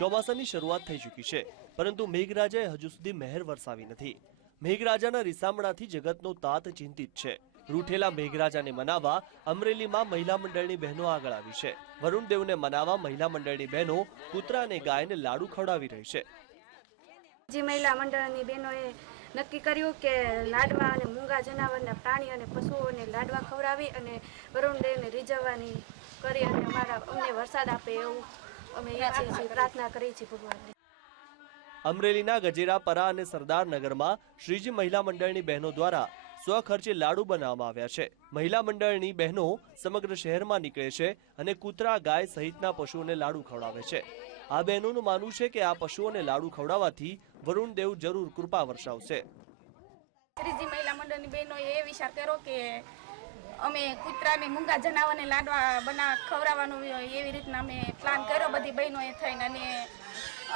ચોમાસાની શરૂઆત થઈ ચૂકી છે, પરંતુ મેઘરાજાએ હજુ સુધી મહેર વરસાવી નથી. મેઘરાજાના રીસામણાથી જગતનો તાત ચિંતિત છે. રૂઠેલા મેઘરાજાને મનાવવા અમરેલીમાં મહિલા મંડળની બહેનો આગળ આવી છે. વરુણ દેવને મનાવવા મહિલા મંડળની બહેનો કૂતરા અને ગાયને લાડુ ખવડાવી રહી છે. જે મહિલા મંડળની બહેનોએ નક્કી કર્યું કે લાડવા અને મૂંગા જનાવરના પ્રાણી અને પશુઓને લાડવા ખવડાવી અને વરુણ દેવને રીઝવવાની કરી અને અમારા અમને વરસાદ આપે એવું અમે પ્રાર્થના કરીએ છીએ. ભગવાનને. અમરેલીના ગજેરાપરા અને સરદારનગરમાં શ્રીજી મહિલા મંડળની બહેનો દ્વારા સ્વખર્ચે લાડુ બનાવવામાં આવ્યા છે. મહિલા મંડળની બહેનો સમગ્ર શહેરમાં નીકળે છે અને કૂતરા ગાય સહિતના પશુઓને લાડુ ખવડાવે છે. આ બહેનોનું માનવું છે કે આ પશુઓને લાડુ ખવડાવવાથી વરુણ દેવ જરૂર કૃપા વર્ષાવશે. શ્રીજી મહિલા મંડળની બહેનોએ એ વિચાર કર્યો કે અમે કૂતરાને મૂંગા જનાવરને લાડવા બના, ખવડાવવાનું એવી રીતના અમે પ્લાન કર્યો બધી બહેનોએ થઈને અને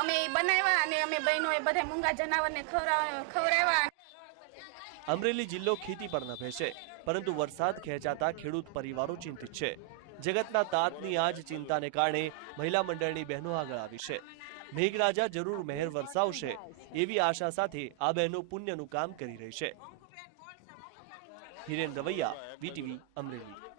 અમે એ બનાવ્યા અને અમે બહેનોએ બધા મૂંગા જનાવરને ખવડાવ, ખવડાવ્યા અમરેલી જિલ્લો ખેતી પર નભે છે, પરંતુ વરસાદ ખેંચાતા ખેડૂત પરિવારો ચિંતિત છે. જગતના તાતની આ જ ચિંતાને કારણે મહિલા મંડળની બહેનો આગળ આવી છે. મેઘરાજા જરૂર મહેર વરસાવશે, એવી આશા સાથે આ બહેનો પુણ્યનું કામ કરી રહી છે. હિરેન રવૈયા વીટીવી અમરેલી.